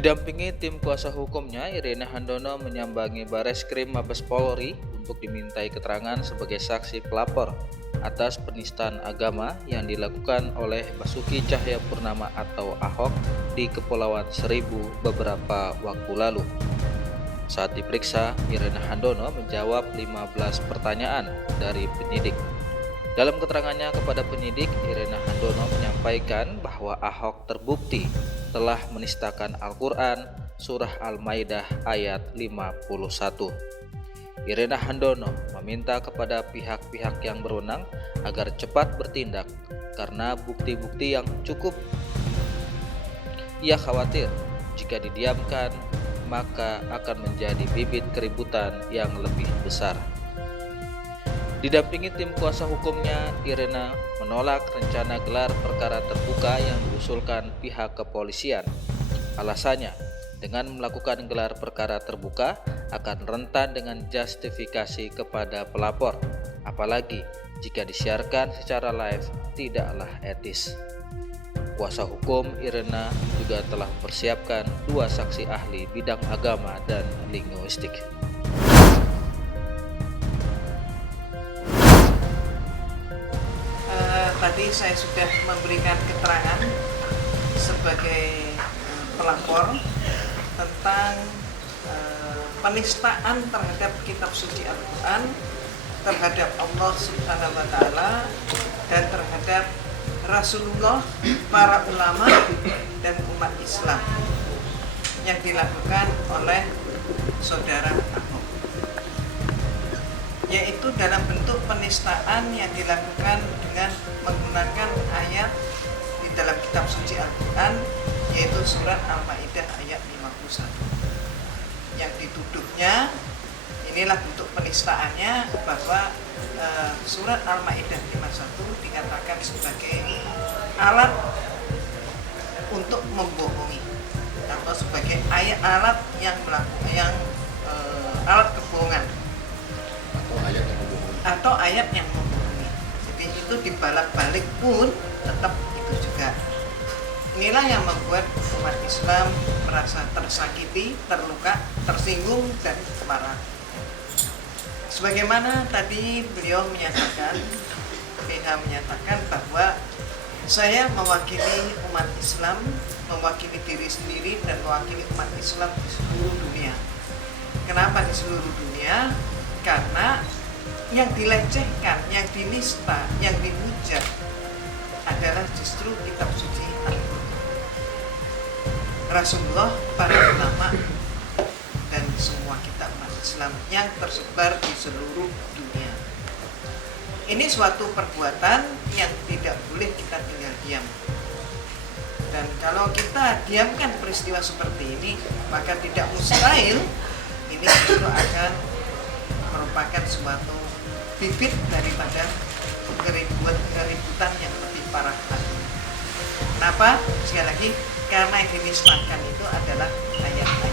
Didampingi tim kuasa hukumnya, Irena Handono menyambangi Bareskrim Mabes Polri untuk dimintai keterangan sebagai saksi pelapor atas penistaan agama yang dilakukan oleh Basuki Cahayapurnama atau Ahok di Kepulauan Seribu beberapa waktu lalu. Saat diperiksa, Irena Handono menjawab 15 pertanyaan dari penyidik. Dalam keterangannya kepada penyidik, Irena Handono menyampaikan bahwa Ahok terbukti telah menistakan Al-Quran Surah Al-Maidah ayat 51. Irena Handono meminta kepada pihak-pihak yang berwenang agar cepat bertindak karena bukti-bukti yang cukup. Ia khawatir jika didiamkan maka akan menjadi bibit keributan yang lebih besar. Didampingi tim kuasa hukumnya, Irena menolak rencana gelar perkara terbuka yang diusulkan pihak kepolisian. Alasannya, dengan melakukan gelar perkara terbuka akan rentan dengan justifikasi kepada pelapor, apalagi jika disiarkan secara live tidaklah etis. Kuasa hukum Irena juga telah mempersiapkan 2 saksi ahli bidang agama dan linguistik. Tadi saya sudah memberikan keterangan sebagai pelapor tentang penistaan terhadap kitab suci Al-Quran, terhadap Allah Subhanahu wa Ta'ala, dan terhadap Rasulullah, para ulama, dan umat Islam yang dilakukan oleh saudara Ahok, yaitu dalam bentuk penistaan yang dilakukan dengan menggunakan ayat di dalam kitab suci Al-Quran, yaitu surat Al-Maidah ayat 51. Yang dituduhnya, inilah bentuk penistaannya, bahwa surat Al-Maidah 51 dikatakan sebagai alat untuk membohongi atau sebagai alat yang alat kebohongan atau ayat yang membohongi. Jadi itu dibalik-balik pun tetap itu juga. Inilah yang membuat umat Islam merasa tersakiti, terluka, tersinggung, dan marah. Sebagaimana tadi beliau menyatakan, PH menyatakan bahwa saya mewakili umat Islam, mewakili diri sendiri, dan mewakili umat Islam di seluruh dunia. Kenapa di seluruh dunia? Karena yang dilecehkan, yang dinista, yang dihujat adalah justru kitab suci Al-Quran, Rasulullah, para ulama, dan semua kitab umat Islam yang tersebar di seluruh dunia. Ini suatu perbuatan yang tidak boleh kita tinggal diam. Dan kalau kita diamkan peristiwa seperti ini, maka tidak mustahil ini justru akan merupakan suatu bibit daripada keributan yang lebih parah lagi. Kenapa? Sekali lagi, karena yang dinistakan itu adalah ayat-ayat